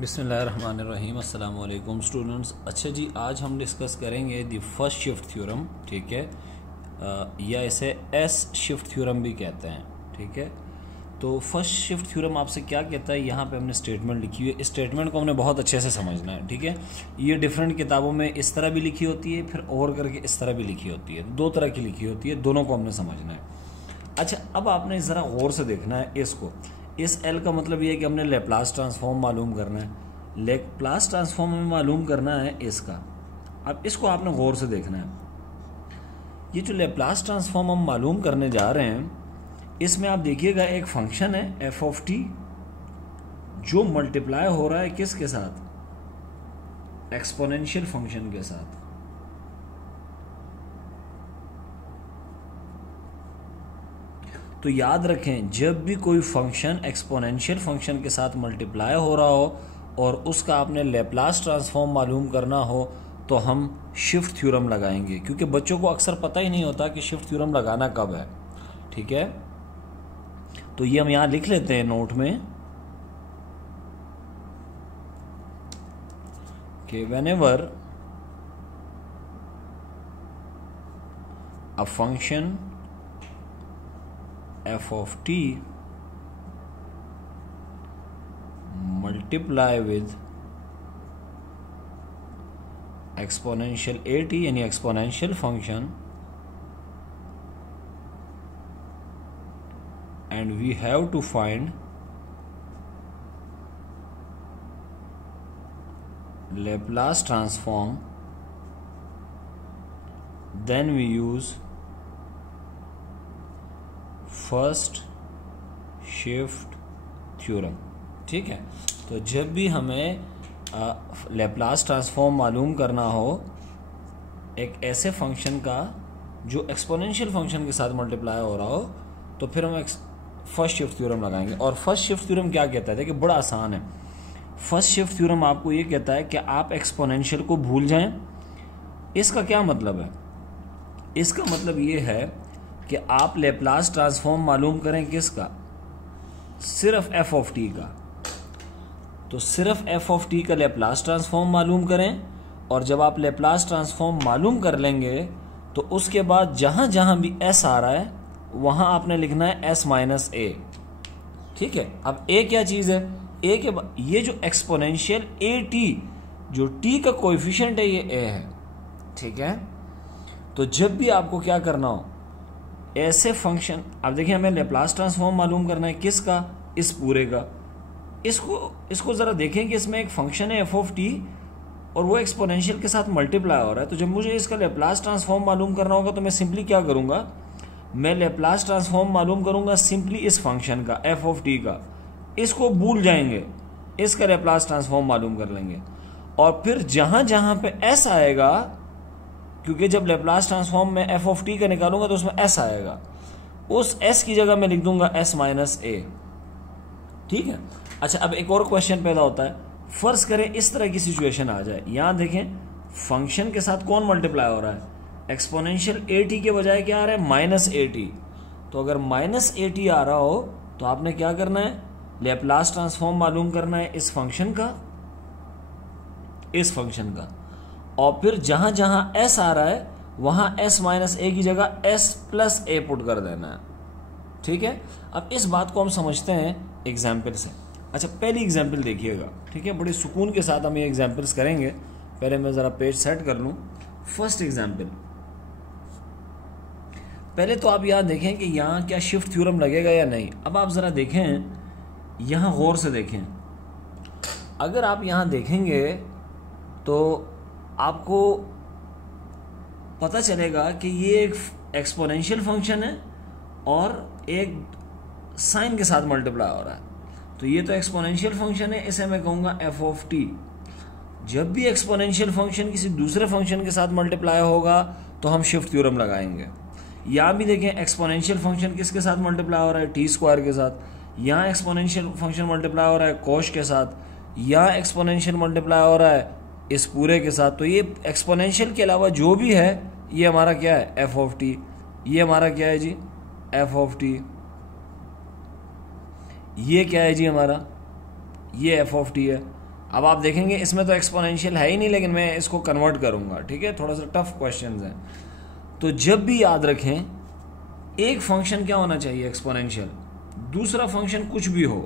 बिस्मिल्लाहिर्रहमानिर्रहीम। अस्सलाम वालेकुम स्टूडेंट्स। अच्छा जी, आज हम डिस्कस करेंगे द फर्स्ट शिफ्ट थ्योरम। ठीक है, या इसे एस शिफ्ट थ्योरम भी कहते हैं। ठीक है, तो फर्स्ट शिफ्ट थ्योरम आपसे क्या कहता है, यहाँ पे हमने स्टेटमेंट लिखी हुई है। इस स्टेटमेंट को हमने बहुत अच्छे से समझना है। ठीक है, ये डिफरेंट किताबों में इस तरह भी लिखी होती है, फिर और करके इस तरह भी लिखी होती है। दो तरह की लिखी होती है, दोनों को हमने समझना है। अच्छा, अब आपने ज़रा गौर से देखना है इसको। इस एल का मतलब ये है कि हमने लेप्लास ट्रांसफॉर्म मालूम करना है। लेप्लास ट्रांसफॉर्म हमें मालूम करना है इसका। अब इसको आपने गौर से देखना है। ये जो लेप्लास ट्रांसफॉर्म हम मालूम करने जा रहे हैं, इसमें आप देखिएगा एक फंक्शन है एफ ऑफ टी, जो मल्टीप्लाई हो रहा है किसके साथ? एक्सपोनेंशियल फंक्शन के साथ। तो याद रखें, जब भी कोई फंक्शन एक्सपोनेंशियल फंक्शन के साथ मल्टीप्लाई हो रहा हो और उसका आपने लेप्लास ट्रांसफॉर्म मालूम करना हो, तो हम शिफ्ट थ्योरम लगाएंगे, क्योंकि बच्चों को अक्सर पता ही नहीं होता कि शिफ्ट थ्योरम लगाना कब है। ठीक है, तो ये हम यहां लिख लेते हैं नोट में कि whenever a function f of t multiply with exponential at यानी exponential function, and we have to find Laplace transform, then we use first shift theorem. ठीक है, तो जब भी हमें लेप्लास ट्रांसफॉर्म मालूम करना हो एक ऐसे फंक्शन का जो एक्सपोनेंशियल फंक्शन के साथ मल्टीप्लाई हो रहा हो, तो फिर हम फर्स्ट शिफ्ट थ्योरम लगाएंगे। और फर्स्ट शिफ्ट थ्योरम क्या कहता है? देखिए, बड़ा आसान है। फर्स्ट शिफ्ट थ्योरम आपको ये कहता है कि आप एक्सपोनेंशियल को भूल जाएं। इसका क्या मतलब है? इसका मतलब ये है कि आप लेप्लास ट्रांसफॉर्म मालूम करें किसका? सिर्फ एफ ऑफ टी का। तो सिर्फ एफ ऑफ टी का लेप्लास ट्रांसफॉर्म मालूम करें, और जब आप लेप्लास ट्रांसफॉर्म मालूम कर लेंगे तो उसके बाद जहां जहां भी एस आ रहा है वहां आपने लिखना है एस माइनस ए। ठीक है, अब ए क्या चीज है? ए के ये जो एक्सपोनेंशियल ए टी, जो टी का कोएफिशिएंट है, ये ए है। ठीक है, तो जब भी आपको क्या करना हो ऐसे फंक्शन, अब देखिए हमें लेप्लास ट्रांसफॉर्म मालूम करना है किसका? इस पूरे का। इसको जरा देखें कि इसमें एक फंक्शन है एफ ऑफ टी और वो एक्सपोनेंशियल के साथ मल्टीप्लाई हो रहा है। तो जब मुझे इसका लेप्लास ट्रांसफॉर्म मालूम करना होगा तो मैं सिंपली क्या करूंगा? मैं लेप्लास ट्रांसफॉर्म मालूम करूंगा सिंपली इस फंक्शन का, एफ ऑफ टी का। इसको भूल जाएंगे, इसका लेप्लास ट्रांसफॉर्म मालूम कर लेंगे, और फिर जहां जहां पे एस आएगा, क्योंकि जब लेप्लास ट्रांसफॉर्म में एफ ऑफ टी का निकालूंगा तो उसमें एस आएगा, उस एस की जगह मैं लिख दूंगा एस माइनस ए। ठीक है, अच्छा, अब एक और क्वेश्चन पैदा होता है। फर्ज करें इस तरह की सिचुएशन आ जाए, यहां देखें फंक्शन के साथ कौन मल्टीप्लाई हो रहा है? एक्सपोनेंशियल ए टी के बजाय क्या आ रहा है? Minus A T. तो अगर माइनस ए टी आ रहा हो तो आपने क्या करना है? लेप्लास ट्रांसफॉर्म मालूम करना है इस फंक्शन का, इस फंक्शन का, और फिर जहां जहां एस आ रहा है वहां एस माइनस ए की जगह एस प्लस ए पुट कर देना है। ठीक है, अब इस बात को हम समझते हैं एग्जाम्पल से। अच्छा, पहली एग्जाम्पल देखिएगा। ठीक है, बड़े सुकून के साथ हम ये एग्जाम्पल्स करेंगे। पहले मैं जरा पेज सेट कर लूं। फर्स्ट एग्जाम्पल, पहले तो आप यहां देखें कि यहां क्या शिफ्ट थ्योरम लगेगा या नहीं। अब आप जरा देखें, यहां गौर से देखें। अगर आप यहां देखेंगे तो आपको पता चलेगा कि ये एक एक्सपोनेंशियल फंक्शन है और एक साइन के साथ मल्टीप्लाई हो रहा है। तो ये तो एक्सपोनेंशियल फंक्शन है, इसे मैं कहूंगा एफ ऑफ टी। जब भी एक्सपोनेंशियल फंक्शन किसी दूसरे फंक्शन के साथ मल्टीप्लाई होगा तो हम शिफ्ट थ्योरम लगाएंगे। यहां भी देखें, एक्सपोनेंशियल फंक्शन किसके साथ मल्टीप्लाई हो रहा है? टी स्क्वायर के साथ। यहां एक्सपोनेंशियल फंक्शन मल्टीप्लाई हो रहा है कोश के साथ। यहां एक्सपोनेंशियल मल्टीप्लाई हो रहा है इस पूरे के साथ। तो ये एक्सपोनेंशियल के अलावा जो भी है ये हमारा क्या है? F of T. ये हमारा क्या है जी? F of T. ये क्या है जी हमारा? ये एफ ऑफ टी है। अब आप देखेंगे इसमें तो एक्सपोनेंशियल है ही नहीं, लेकिन मैं इसको कन्वर्ट करूंगा, ठीक है, थोड़ा सा टफ क्वेश्चन है। तो जब भी याद रखें, एक फंक्शन क्या होना चाहिए एक्सपोनेंशियल, दूसरा फंक्शन कुछ भी हो,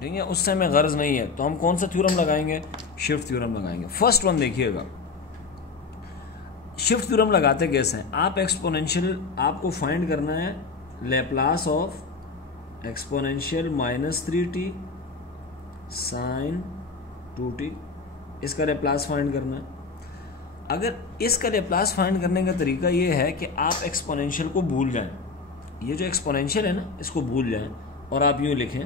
ठीक है, उससे हमें गर्ज नहीं है। तो हम कौन सा थ्योरम लगाएंगे, शिफ्ट थ्योरम लगाएंगे। फर्स्ट वन देखिएगा, शिफ्ट थ्योरम लगाते कैसे हैं, आप एक्सपोनेंशियल आपको फाइंड करना है Laplace of exponential -3t sin 2t, इसका लैप्लास फाइंड करना है। अगर इसका लैप्लास फाइंड करने का तरीका ये है कि आप एक्सपोनेंशियल को भूल जाएं, ये जो एक्सपोनेंशियल है ना इसको भूल जाएं, और आप यूँ लिखें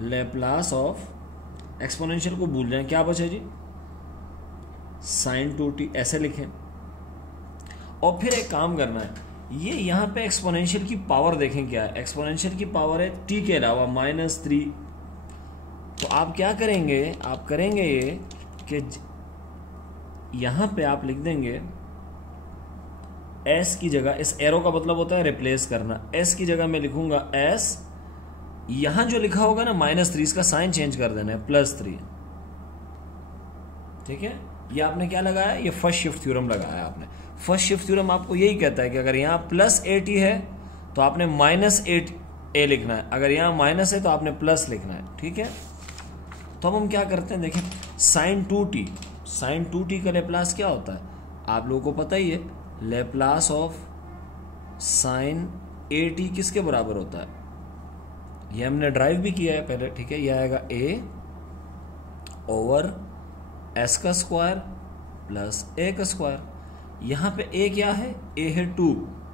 लैप्लास ऑफ एक्सपोनेंशियल को भूल जाएं, क्या बचा जी, sin 2t, ऐसे लिखें। और फिर एक काम करना है, ये यहाँ पे एक्सपोनेंशियल की पावर देखें क्या है, एक्सपोनेंशियल की पावर है t के अलावा -3। तो आप क्या करेंगे, आप करेंगे ये कि यहाँ पे आप लिख देंगे s की जगह, इस एरो का मतलब होता है रिप्लेस करना, s की जगह मैं लिखूंगा s, यहां जो लिखा होगा ना -3, इसका साइन चेंज कर देना है +3, ठीक है। ये आपने क्या लगाया, ये फर्स्ट शिफ्ट थ्योरम लगाया आपने। फर्स्ट शिफ्ट थ्योरम आपको यही कहता है कि अगर यहाँ +8 है तो आपने -8a लिखना है, अगर यहाँ माइनस है तो आपने प्लस लिखना है, ठीक है। तो अब हम क्या करते हैं, देखें sin 2t का लैप्लास क्या होता है, आप लोगों को पता ही है, लैप्लास ऑफ sin at किसके बराबर होता है, ये हमने ड्राइव भी किया है पहले, ठीक है। ये आएगा a ओवर s का स्क्वायर प्लस a का स्क्वायर। यहाँ पे a क्या है, a है 2,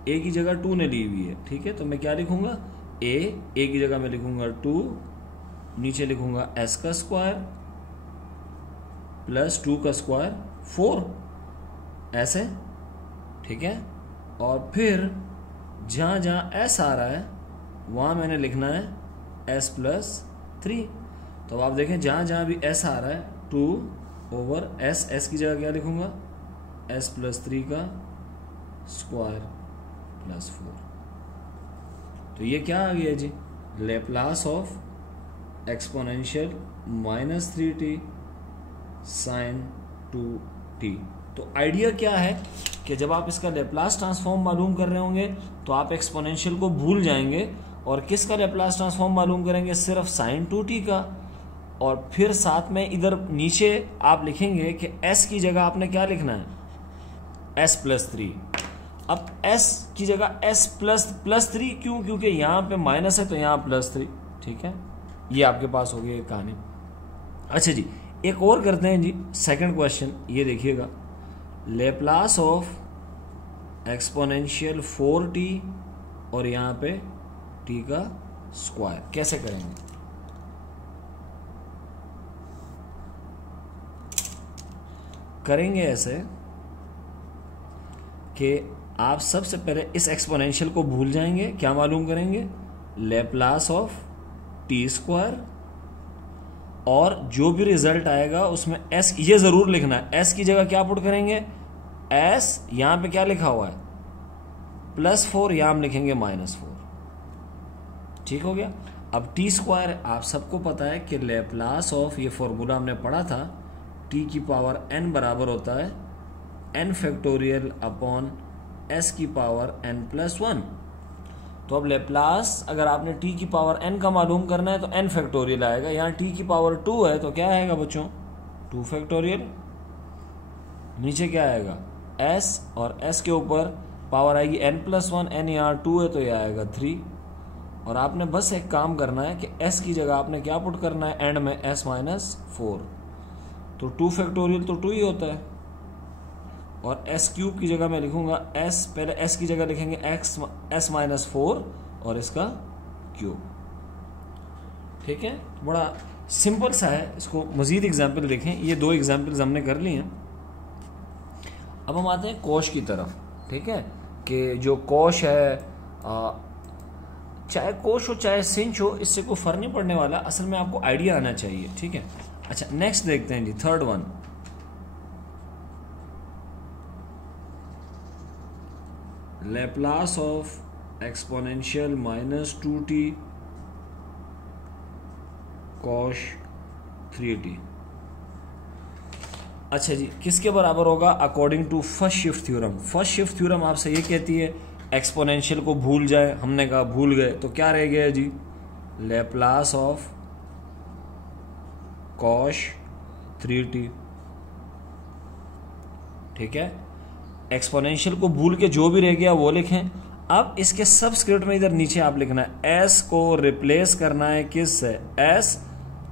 a की जगह 2 ने ली हुई है, ठीक है। तो मैं क्या लिखूंगा, a की जगह मैं लिखूंगा 2, नीचे लिखूंगा s का स्क्वायर प्लस 2 का स्क्वायर 4, ऐसे, ठीक है। और फिर जहाँ जहाँ s आ रहा है वहाँ मैंने लिखना है s प्लस 3। तो आप देखें जहाँ जहाँ भी s आ रहा है 2 ओवर s की जगह क्या लिखूंगा, s प्लस 3 का स्क्वायर प्लस 4। तो ये क्या आ गया जी, Laplace of exponential -3t sin 2t। तो आइडिया क्या है कि जब आप इसका लैप्लास ट्रांसफॉर्म मालूम कर रहे होंगे तो आप एक्सपोनेंशियल को भूल जाएंगे, और किसका लैप्लास ट्रांसफॉर्म मालूम करेंगे, सिर्फ sin 2t का। और फिर साथ में इधर नीचे आप लिखेंगे कि s की जगह आपने क्या लिखना है, s प्लस 3। अब s की जगह s प्लस 3 क्यों, क्योंकि यहाँ पे माइनस है तो यहाँ +3, ठीक है। ये आपके पास हो गई एक कहानी। अच्छा जी, एक और करते हैं जी, सेकंड क्वेश्चन, ये देखिएगा, लैप्लास ऑफ एक्सपोनेंशियल 4t और यहाँ पे t का स्क्वायर, कैसे करेंगे। करेंगे ऐसे कि आप सबसे पहले इस एक्सपोनेंशियल को भूल जाएंगे, क्या मालूम करेंगे, लैप्लास ऑफ टी स्क्वायर, और जो भी रिजल्ट आएगा उसमें s, ये जरूर लिखना है, s की जगह क्या पुट करेंगे, s यहां पे क्या लिखा हुआ है +4, यहां हम लिखेंगे -4, ठीक हो गया। अब टी स्क्वायर आप सबको पता है कि लैप्लास ऑफ, ये फॉर्मूला हमने पढ़ा था, t की पावर n बराबर होता है n फैक्टोरियल अपॉन s की पावर n प्लस 1। तो अब लैप्लास अगर आपने t की पावर n का मालूम करना है तो n फैक्टोरियल आएगा, यहाँ t की पावर 2 है तो क्या आएगा बच्चों, 2 फैक्टोरियल, नीचे क्या आएगा s, और s के ऊपर पावर आएगी n प्लस 1, n यहाँ 2 है तो यह आएगा 3। और आपने बस एक काम करना है कि s की जगह आपने क्या पुट करना है, एंड में s माइनस 4, तो 2 फैक्टोरियल तो 2 ही होता है, और s क्यूब की जगह मैं लिखूंगा s, पहले s की जगह लिखेंगे s माइनस 4 और इसका क्यूब, ठीक है। बड़ा सिंपल सा है, इसको मजीद एग्जाम्पल देखें, ये 2 एग्जाम्पल्स हमने कर लिए हैं। अब हम आते हैं कोश की तरफ, ठीक है, कि जो कोश है, चाहे कोश हो चाहे सिंच हो, इससे कोई फर्क नहीं पड़ने वाला, असल में आपको आइडिया आना चाहिए, ठीक है। अच्छा नेक्स्ट देखते हैं जी, third one, Laplace of exponential -2t cos 3t। अच्छा जी, किसके बराबर होगा? According to first shift theorem. First shift theorem आपसे ये कहती है एक्सपोनेंशियल को भूल जाए, हमने कहा भूल गए, तो क्या रह गया जी? Laplace of cosh 3t। ठीक है, एक्सपोनेंशियल को भूल के जो भी रह गया वो लिखें। अब इसके सबस्क्रिप्ट में इधर नीचे आप लिखना है एस को रिप्लेस करना है किस से? एस,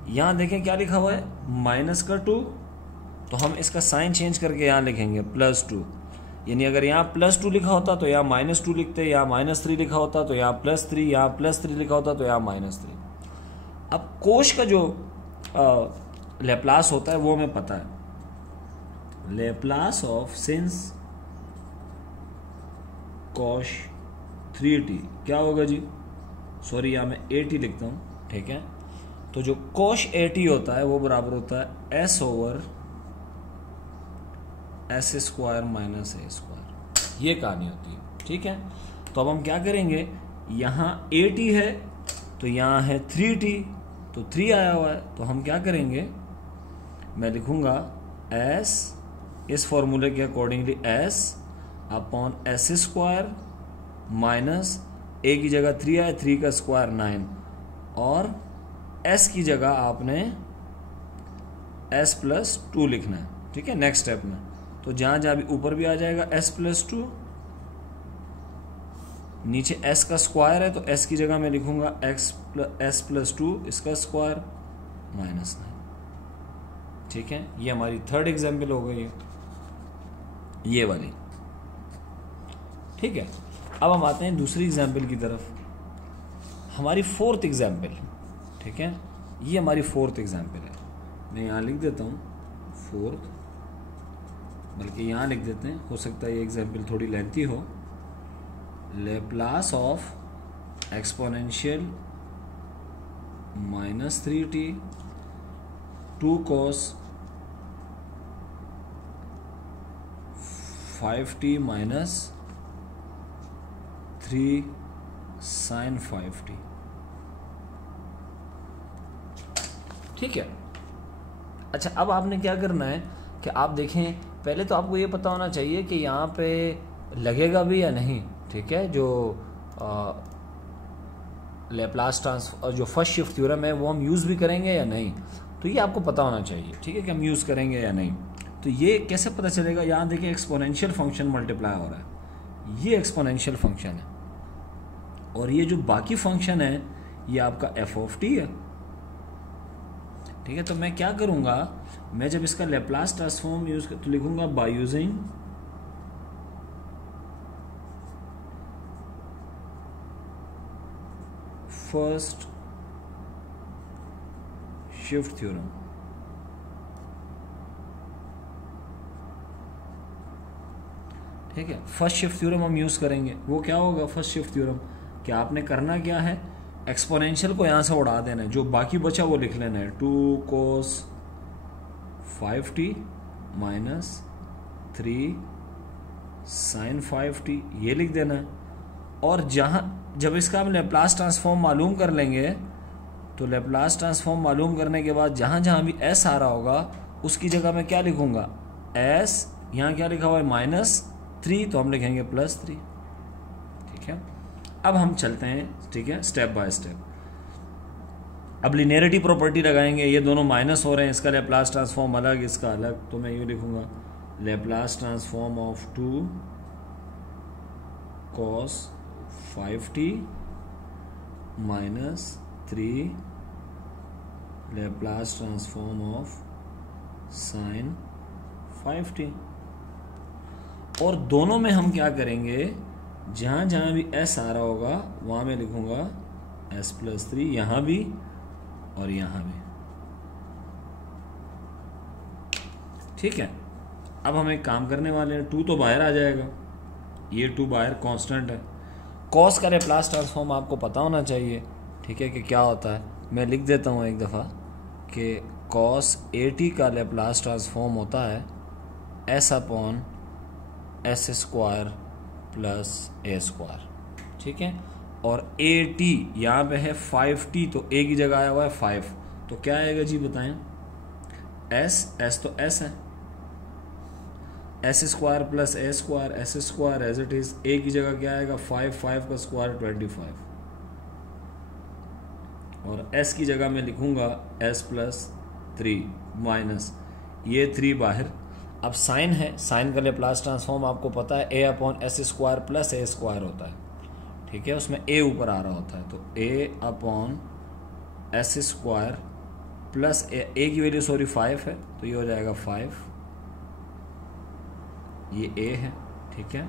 यहां देखें क्या लिखा हुआ है, -2, तो हम इसका साइन चेंज करके यहां लिखेंगे +2। यानी अगर यहाँ +2 लिखा होता तो यहाँ -2 लिखते, यहाँ -3 लिखा होता तो यहाँ +3, यहाँ +3 लिखा होता तो यहाँ -3। अब कोश का जो लेप्लास होता है वो हमें पता है। Laplace of since cosh 3t क्या होगा जी? सॉरी, यहाँ मैं 8t लिखता हूँ। ठीक है, तो जो कॉश 8t होता है वो बराबर होता है s/s² - a²। ये कहानी होती है। ठीक है, तो अब हम क्या करेंगे, यहाँ 8t है तो यहाँ है 3t, तो 3 आया हुआ है, तो हम क्या करेंगे, मैं लिखूंगा s इस फॉर्मूले के अकॉर्डिंगली s/s² माइनस a की जगह 3 आए, 3 का स्क्वायर 9, और s की जगह आपने s+2 लिखना है। ठीक है, नेक्स्ट स्टेप में तो जहां जहां भी ऊपर भी आ जाएगा s+2, नीचे s का स्क्वायर है तो s की जगह मैं लिखूंगा s+2 इसका स्क्वायर -9। ठीक है, ये हमारी थर्ड एग्जाम्पल हो गई, ये वाली। ठीक है, अब हम आते हैं दूसरी एग्जाम्पल की तरफ, हमारी फोर्थ एग्जाम्पल। ठीक है, ये हमारी फोर्थ एग्जाम्पल है। मैं यहाँ लिख देता हूँ फोर्थ, बल्कि यहाँ लिख देते हैं, हो सकता है ये एग्जाम्पल थोड़ी लेंथी हो। Laplace of exponential -3t 2 cos 5t - 3 sin 5t। ठीक है, अच्छा, अब आपने क्या करना है कि आप देखें, पहले तो आपको ये पता होना चाहिए कि यहाँ पे लगेगा भी या नहीं। ठीक है, जो लेप्लास ट्रांसफॉर्म, जो फर्स्ट शिफ्ट थ्योरम है वो हम यूज़ भी करेंगे या नहीं, तो ये आपको पता होना चाहिए। ठीक है, कि हम यूज़ करेंगे या नहीं, तो ये कैसे पता चलेगा? यहाँ देखिए एक्सपोनेंशियल फंक्शन मल्टीप्लाई हो रहा है, ये एक्सपोनेंशियल फंक्शन है, और ये जो बाकी फंक्शन है ये आपका f(t) है। ठीक है, तो मैं क्या करूँगा, मैं जब इसका लेप्लास ट्रांसफॉर्म यूज तो लिखूंगा by using first shift theorem. ठीक है, फर्स्ट शिफ्ट थ्योरम हम यूज करेंगे। वो क्या होगा फर्स्ट शिफ्ट थ्योरम, कि आपने करना क्या है, एक्सपोनेंशियल को यहां से उड़ा देना है, जो बाकी बचा वो लिख लेना है 2 cos 5t - 3 sin 5t, ये लिख देना है। और जब इसका हम लेप्लास ट्रांसफॉर्म मालूम कर लेंगे, तो लेप्लास ट्रांसफॉर्म मालूम करने के बाद जहां जहां भी s आ रहा होगा उसकी जगह मैं क्या लिखूंगा, s, यहाँ क्या लिखा हुआ है -3, तो हम लिखेंगे +3। ठीक है, अब हम चलते हैं, ठीक है, स्टेप बाय स्टेप। अब लिनियरिटी प्रॉपर्टी लगाएंगे, ये दोनों माइनस हो रहे हैं, इसका लेप्लास ट्रांसफॉर्म अलग, इसका अलग, तो मैं ये लिखूंगा Laplace transform of 2 cos 5t - 3 Laplace transform of sin 5t। और दोनों में हम क्या करेंगे, जहां जहां भी s आ रहा होगा वहां मैं लिखूंगा s+3, यहां भी और यहां भी। ठीक है, अब हम एक काम करने वाले हैं, 2 तो बाहर आ जाएगा, ये 2 बाहर कांस्टेंट है। कॉस का लेप्लास ट्रांसफॉर्म आपको पता होना चाहिए। ठीक है, कि क्या होता है, मैं लिख देता हूं एक दफ़ा कि cos 80 का लेप्लास ट्रांसफॉर्म होता है s/s² + a²। ठीक है, और 80 यहाँ पे है 5t, तो a की जगह आया हुआ है 5, तो क्या आएगा जी बताएं, s तो s है, S square plus A square, S square as it is, A की जगह क्या आएगा 5, 5 का स्क्वायर 25, और एस की जगह मैं लिखूंगा एस प्लस 3 माइनस ये 3 बाहर। अब साइन है, साइन का लेप्लास ट्रांसफॉर्म आपको पता है ए upon S square plus A square होता है, ठीक है, उसमें ए ऊपर आ रहा होता है, तो ए अपॉन एस स्क्वायर प्लस ए की वैल्यू सॉरी 5 है, तो ये हो जाएगा 5, ये ए है, ठीक है।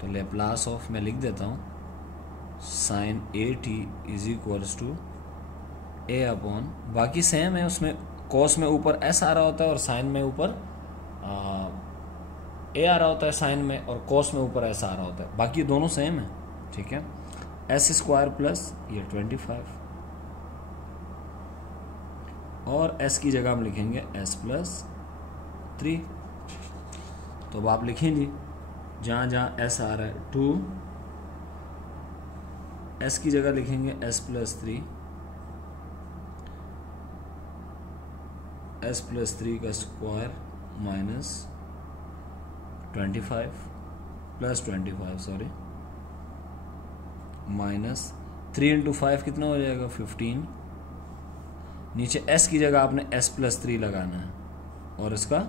तो लेप्लास ऑफ मैं लिख देता हूँ sine a t is equals to a upon, बाकी सेम है, उसमें कॉस में ऊपर एस आ रहा होता है और साइन में ऊपर ए आ रहा होता है साइन में, और कॉस में ऊपर एस आ रहा होता है, बाकी दोनों सेम है, ठीक है। एस स्क्वायर प्लस ये 25, और एस की जगह हम लिखेंगे एस प्लस 3। तो अब आप लिखेंगे जहाँ जहाँ एस आ रहा है 2, एस की जगह लिखेंगे एस प्लस 3, एस प्लस 3 का square minus 25 plus 25 sorry minus 3 into 5 कितना हो जाएगा 15, नीचे s की जगह आपने s प्लस 3 लगाना है और इसका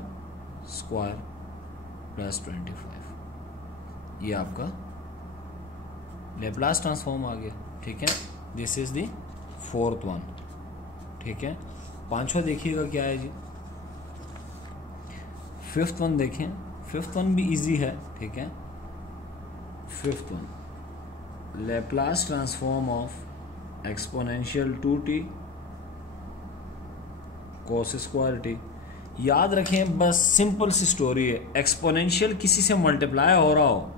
स्क्वायर प्लस 25, ये आपका लेप्लास ट्रांसफॉर्म आ गया, ठीक है। This is the 4th one, ठीक है। 5वां देखिएगा क्या है जी, 5th वन देखें, 5th वन भी इजी है, ठीक है। 5th one Laplace transform of exponential 2t cos square T. याद रखें, बस सिंपल सी स्टोरी है, एक्सपोनेंशियल किसी से मल्टीप्लाई हो रहा हो,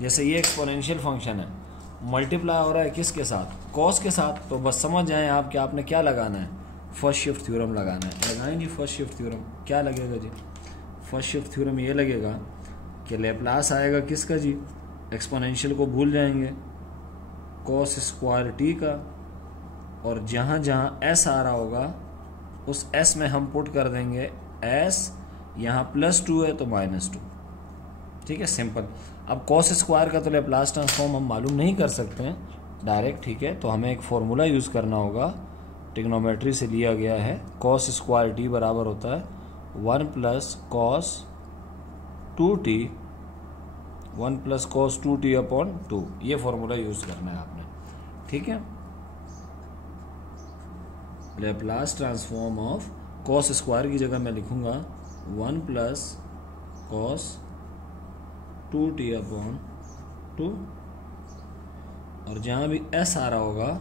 जैसे ये एक्सपोनेंशियल फंक्शन है, मल्टीप्लाई हो रहा है किसके साथ, कॉस के साथ, तो बस समझ जाएं आप कि आपने क्या लगाना है, फर्स्ट शिफ्ट थ्योरम लगाना है। लगाएं जी फर्स्ट शिफ्ट थ्योरम, क्या लगेगा जी, फर्स्ट शिफ्ट थ्योरम ये लगेगा कि लेप्लास आएगा किसका जी, एक्सपोनेंशियल को भूल जाएंगे, कॉस स्क्वायर टी का, और जहाँ जहाँ एस आ रहा होगा उस s में हम पुट कर देंगे s, यहाँ +2 है तो -2, ठीक है, सिंपल। अब cos स्क्वायर का तो लेप्लास ट्रांसफॉर्म हम मालूम नहीं कर सकते हैं डायरेक्ट, ठीक है, तो हमें एक फॉर्मूला यूज़ करना होगा, ट्रिग्नोमेट्री से लिया गया है, cos स्क्वायर टी बराबर होता है 1 + cos 2t, 1 + cos 2t upon 2, ये फॉर्मूला यूज़ करना है आपने, ठीक है। Laplace transform of cos square की जगह मैं लिखूंगा 1 + cos 2t अपॉन 2, और जहाँ भी s आ रहा होगा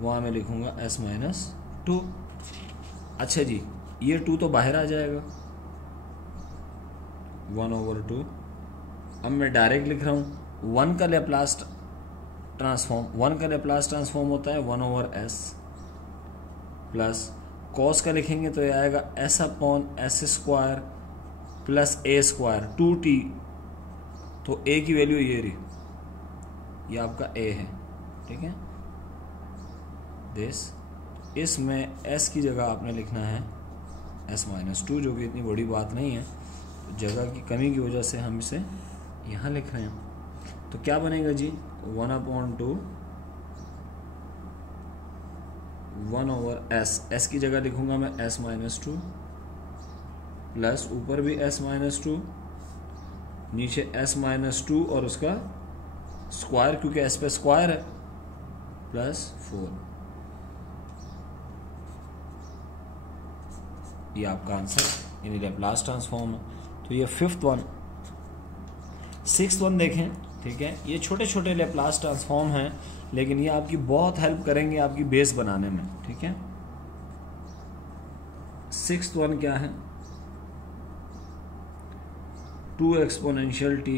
वहाँ मैं लिखूंगा s - 2। अच्छा जी, ये 2 तो बाहर आ जाएगा 1/2। अब मैं डायरेक्ट लिख रहा हूँ 1 का लेप्लास ट्रांसफॉर्म, 1 का लेप्लास ट्रांसफॉर्म होता है 1/s प्लस कॉस का लिखेंगे तो ये आएगा s upon s square plus a square 2t, तो a की वैल्यू ये रही, ये आपका a है, ठीक है। दिस इसमें s की जगह आपने लिखना है s - 2, जो कि इतनी बड़ी बात नहीं है, तो जगह की कमी की वजह से हम इसे यहाँ लिख रहे हैं। तो क्या बनेगा जी 1/2 1/s, s की जगह लिखूंगा मैं s - 2 प्लस ऊपर भी s - 2, नीचे s - 2 और उसका स्क्वायर, क्योंकि s पे स्क्वायर है, प्लस 4, ये आपका आंसर यानी लेप्लास ट्रांसफॉर्म है। तो ये 5th वन। 6th वन देखें, ठीक है, ये छोटे छोटे लेप्लास ट्रांसफॉर्म हैं, लेकिन ये आपकी बहुत हेल्प करेंगे आपकी बेस बनाने में, ठीक है। 6th वन क्या है, 2 exponential t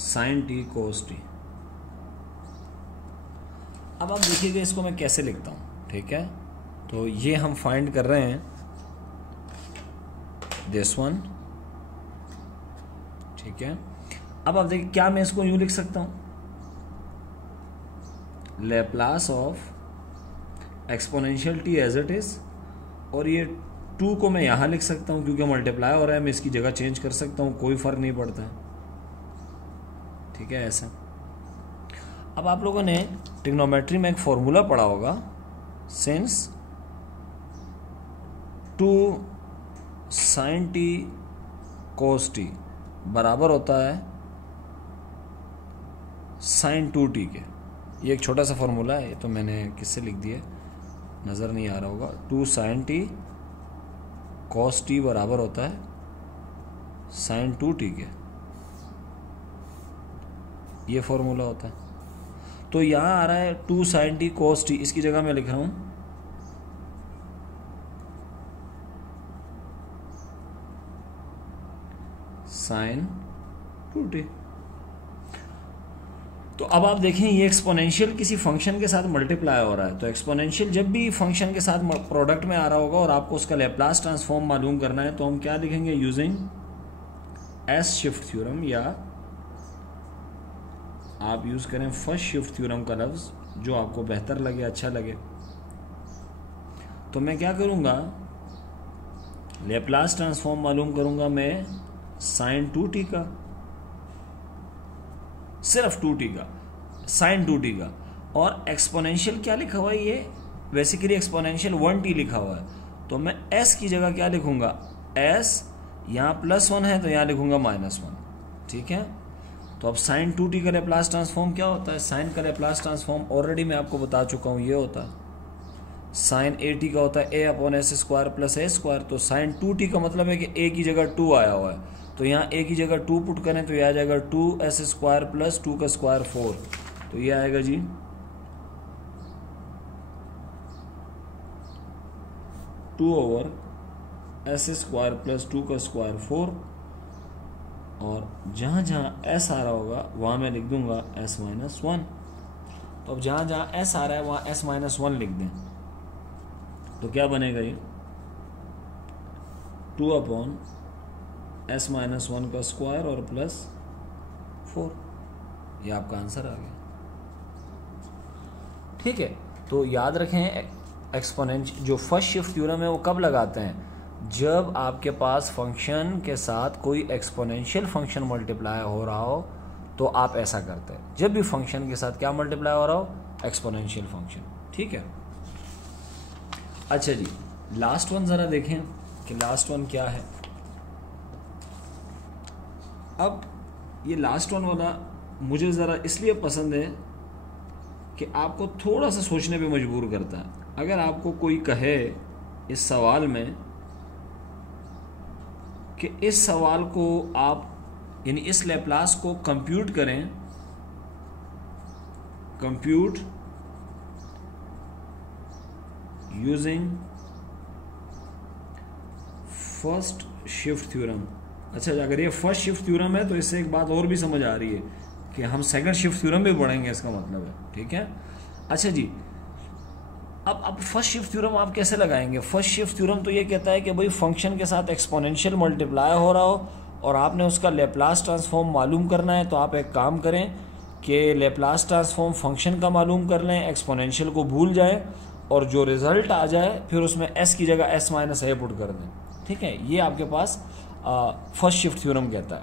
sin t cos t। अब आप देखिएगा इसको मैं कैसे लिखता हूँ, ठीक है। तो ये हम फाइंड कर रहे हैं दिस वन, ठीक है। अब आप देखिए क्या मैं इसको यूं लिख सकता हूं, Laplace of exponential t as it is, और ये 2 को मैं यहाँ लिख सकता हूँ क्योंकि मल्टीप्लाई हो रहा है, मैं इसकी जगह चेंज कर सकता हूँ, कोई फर्क नहीं पड़ता है। ठीक है, ऐसा। अब आप लोगों ने ट्रिग्नोमेट्री में एक फॉर्मूला पढ़ा होगा, since 2 sin t cos t बराबर होता है sin 2t के। ये एक छोटा सा फॉर्मूला है, ये तो मैंने किससे लिख दिया नज़र नहीं आ रहा होगा। 2 sin t cos t बराबर होता है sin 2t के, ये फॉर्मूला होता है। तो यहाँ आ रहा है 2 sin t cos t, इसकी जगह मैं लिख रहा हूँ sin 2t। तो अब आप देखें ये एक्सपोनेंशियल किसी फंक्शन के साथ मल्टीप्लाई हो रहा है, तो एक्सपोनेंशियल जब भी फंक्शन के साथ प्रोडक्ट में आ रहा होगा और आपको उसका लैप्लास ट्रांसफॉर्म मालूम करना है, तो हम क्या लिखेंगे, यूजिंग एस शिफ्ट थ्योरम, या आप यूज करें फर्स्ट शिफ्ट थ्योरम का लफ्ज, जो आपको बेहतर लगे, अच्छा लगे। तो मैं क्या करूंगा, लैप्लास ट्रांसफॉर्म मालूम करूंगा मैं sin 2t का, सिर्फ 2t का, sin 2t का। और एक्सपोनेंशियल क्या लिखा हुआ है, ये बेसिकली एक्सपोनेंशियल 1t लिखा हुआ है, तो मैं s की जगह क्या लिखूंगा, s यहाँ +1 है तो यहाँ लिखूंगा -1। ठीक है, तो अब sin 2t का लैप्लास ट्रांसफॉर्म क्या होता है, sin का लैप्लास ट्रांसफॉर्म ऑलरेडी मैं आपको बता चुका हूँ, ये होता है sin at का होता है a/s² + a²। तो sin 2t का मतलब है कि a की जगह 2 आया हुआ है, तो यहाँ a की जगह 2 पुट करें तो यह आ जाएगा 2s² + 2 का स्क्वायर 4। तो ये आएगा जी 2/s² + 2 का स्क्वायर 4। और जहाँ जहाँ s आ रहा होगा वहाँ मैं लिख दूंगा s-1। तो अब जहाँ जहाँ s आ रहा है वहाँ s-1 लिख दें, तो क्या बनेगा ये 2/s-1 का स्क्वायर और +4। ये आपका आंसर आ गया। ठीक है, तो याद रखें एक्सपोनेंशियल जो फर्स्ट शिफ्ट थ्योरम है वो कब लगाते हैं, जब आपके पास फंक्शन के साथ कोई एक्सपोनेंशियल फंक्शन मल्टीप्लाई हो रहा हो, तो आप ऐसा करते हैं। जब भी फंक्शन के साथ क्या मल्टीप्लाई हो रहा हो, एक्सपोनेंशियल फंक्शन। ठीक है, अच्छा जी, लास्ट वन ज़रा देखें कि लास्ट वन क्या है। अब ये लास्ट वन वाला मुझे ज़रा इसलिए पसंद है कि आपको थोड़ा सा सोचने पे मजबूर करता है। अगर आपको कोई कहे इस सवाल में कि इस सवाल को आप यानी इस लैप्लास को कंप्यूट करें, compute using first shift theorem. अच्छा, अगर ये फर्स्ट शिफ्ट थ्योरम है तो इससे एक बात और भी समझ आ रही है कि हम सेकंड शिफ्ट थ्योरम भी पढ़ेंगे, इसका मतलब है। ठीक है, अच्छा जी, अब फर्स्ट शिफ्ट थ्योरम आप कैसे लगाएंगे। फर्स्ट शिफ्ट थ्योरम तो ये कहता है कि भाई फंक्शन के साथ एक्सपोनेंशियल मल्टीप्लाई हो रहा हो और आपने उसका लैप्लास ट्रांसफॉर्म मालूम करना है, तो आप एक काम करें कि लैप्लास ट्रांसफॉर्म फंक्शन का मालूम कर लें, एक्सपोनेंशियल को भूल जाएं और जो रिजल्ट आ जाए फिर उसमें s की जगह s-a पुट कर दें। ठीक है, ये आपके पास फर्स्ट शिफ्ट थ्योरम कहता है।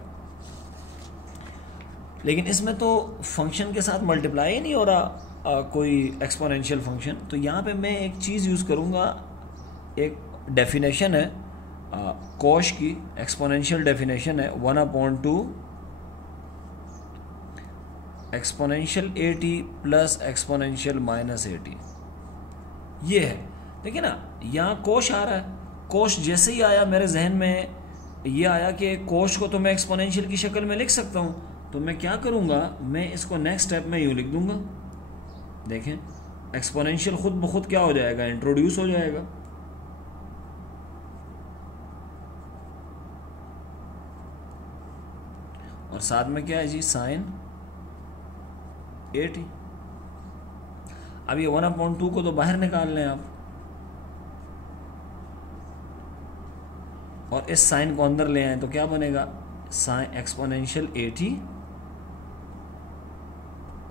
लेकिन इसमें तो फंक्शन के साथ मल्टीप्लाई ही नहीं हो रहा कोई एक्सपोनेंशियल फंक्शन, तो यहाँ पे मैं एक चीज़ यूज़ करूँगा, एक डेफिनेशन है कॉश की, एक्सपोनेंशियल डेफिनेशन है 1/2 exponential at plus exponential -at। ये है, देखिए ना, यहाँ कोश आ रहा है। कोश जैसे ही आया मेरे जहन में ये आया कि कोश को तो मैं एक्सपोनेंशियल की शक्ल में लिख सकता हूँ, तो मैं क्या करूँगा, मैं इसको नेक्स्ट स्टेप में यूँ लिख दूँगा। देखें, एक्सपोनेंशियल खुद ब खुद क्या हो जाएगा, इंट्रोड्यूस हो जाएगा। और साथ में क्या है जी, sin at। अब ये 1/2 को तो बाहर निकाल लें आप, और इस साइन को अंदर ले आए तो क्या बनेगा, sine exponential at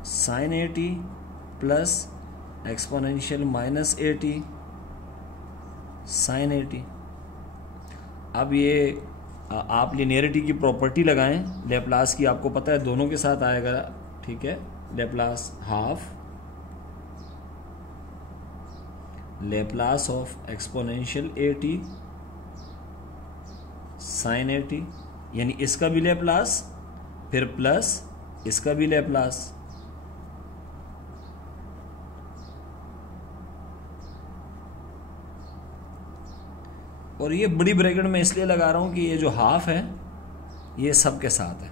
sin at plus exponential -at sin at। अब ये आप लिनियरिटी की प्रॉपर्टी लगाएं लेप्लास की, आपको पता है दोनों के साथ आएगा, ठीक है। Laplace half Laplace of exponential AT sine AT, यानी इसका भी लेप्लास फिर प्लस इसका भी लेप्लास। और ये बड़ी ब्रैकेट में इसलिए लगा रहा हूं कि ये जो हाफ है ये सब के साथ है।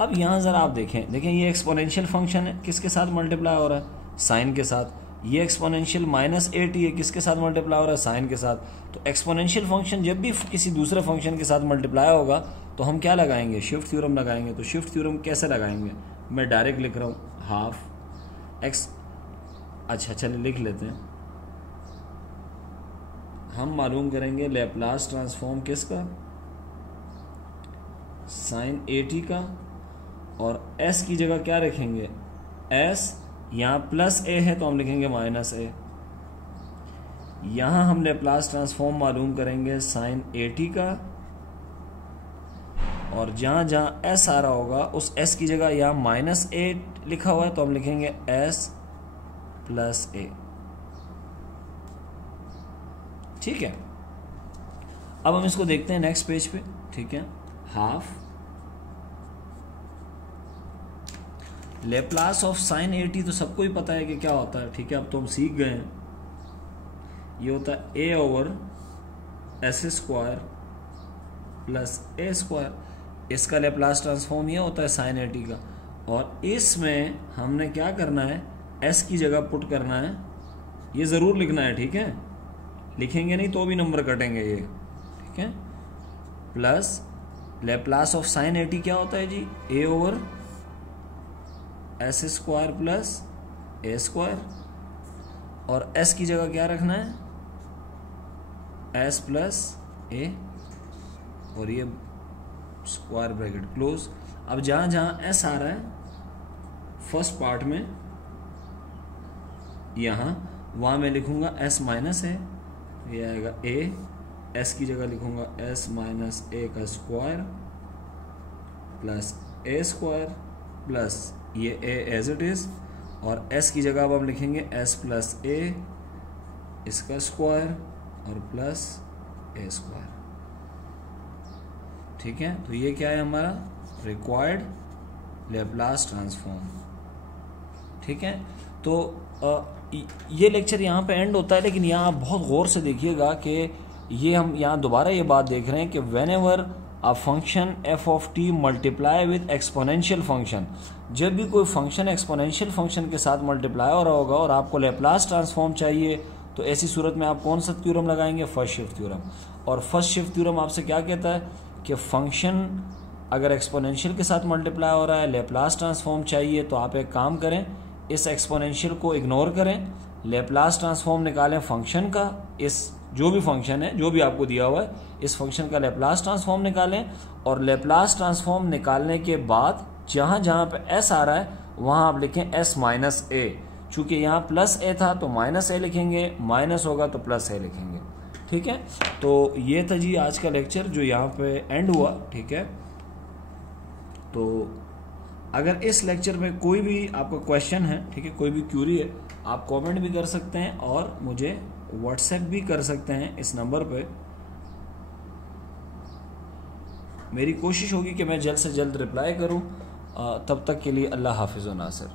अब यहां जरा आप देखें ये एक्सपोनेंशियल फंक्शन है, किसके साथ मल्टीप्लाई हो रहा है, साइन के साथ। ये एक्सपोनेंशियल -AT है, किसके साथ मल्टीप्लाई हो रहा है, साइन के साथ। तो एक्सपोनेंशियल फंक्शन जब भी किसी दूसरे फंक्शन के साथ मल्टीप्लाई होगा तो हम क्या लगाएंगे, शिफ्ट थ्योरम लगाएंगे। तो शिफ्ट थ्योरम कैसे लगाएंगे, मैं डायरेक्ट लिख रहा हूँ हाफ एक्स, अच्छा चलिए लिख लेते हैं। हम मालूम करेंगे लैप्लास ट्रांसफॉर्म किसका, साइन AT का, और s की जगह क्या रखेंगे, s, यहाँ प्लस a है तो हम लिखेंगे -a। यहाँ हम लैप्लास ट्रांसफॉर्म मालूम करेंगे साइन AT का, और जहाँ जहाँ s आ रहा होगा उस s की जगह यहाँ -a लिखा हुआ है तो हम लिखेंगे s + a, ठीक है। अब हम इसको देखते हैं नेक्स्ट पेज पे, ठीक है। Half Laplace of sine AT तो सबको ही पता है कि क्या होता है, ठीक है। अब तो हम सीख गए हैं, ये होता है a/s² + a²। इसका लेप्लास ट्रांसफॉर्म ये होता है साइन AT का, और इसमें हमने क्या करना है, s की जगह पुट करना है, ये ज़रूर लिखना है, ठीक है। लिखेंगे नहीं तो भी नंबर कटेंगे ये, ठीक है। Plus Laplace of sine AT क्या होता है जी, a/s² + a², और s की जगह क्या रखना है, s + a, और ये स्क्वायर ब्रैकेट क्लोज। अब जहां जहां s आ रहा है फर्स्ट पार्ट में, यहां वहां मैं लिखूंगा s - a, ये आएगा a, s की जगह लिखूंगा s - a का स्क्वायर प्लस a² प्लस ये a एज इट इज, और s की जगह अब हम लिखेंगे s + a इसका स्क्वायर और प्लस a², ठीक है। तो ये क्या है हमारा रिक्वायर्ड लैप्लास ट्रांसफॉर्म, ठीक है। तो ये लेक्चर यहाँ पे एंड होता है, लेकिन यहाँ आप बहुत गौर से देखिएगा कि ये हम यहाँ दोबारा ये बात देख रहे हैं कि when ever a function f(t) multiply with exponential function, जब भी कोई फंक्शन एक्सपोनेंशियल फंक्शन के साथ मल्टीप्लाई हो रहा होगा और आपको लैप्लास ट्रांसफॉर्म चाहिए, तो ऐसी सूरत में आप कौन सा थ्योरम लगाएंगे, फर्स्ट शिफ्ट थ्योरम। और फर्स्ट शिफ्ट थ्योरम आपसे क्या कहता है कि फंक्शन अगर एक्सपोनेंशियल के साथ मल्टीप्लाई हो रहा है, लैप्लास ट्रांसफॉर्म चाहिए, तो आप एक काम करें, इस एक्सपोनेंशियल को इग्नोर करें, लैप्लास ट्रांसफॉर्म निकालें फंक्शन का, इस जो भी फंक्शन है जो भी आपको दिया हुआ है इस फंक्शन का लैप्लास ट्रांसफॉर्म निकालें, और लैप्लास ट्रांसफॉर्म निकालने के बाद जहाँ जहाँ पे s आ रहा है वहाँ आप लिखें s - a, चूँकि यहाँ +a था तो -a लिखेंगे, माइनस होगा तो +a लिखेंगे, ठीक है। तो ये था जी आज का लेक्चर जो यहाँ पे एंड हुआ, ठीक है। तो अगर इस लेक्चर में कोई भी आपका क्वेश्चन है, ठीक है, कोई भी क्यूरी है, आप कमेंट भी कर सकते हैं और मुझे व्हाट्सएप भी कर सकते हैं इस नंबर पे। मेरी कोशिश होगी कि मैं जल्द से जल्द रिप्लाई करूं। तब तक के लिए अल्लाह हाफिज़ व नासिर।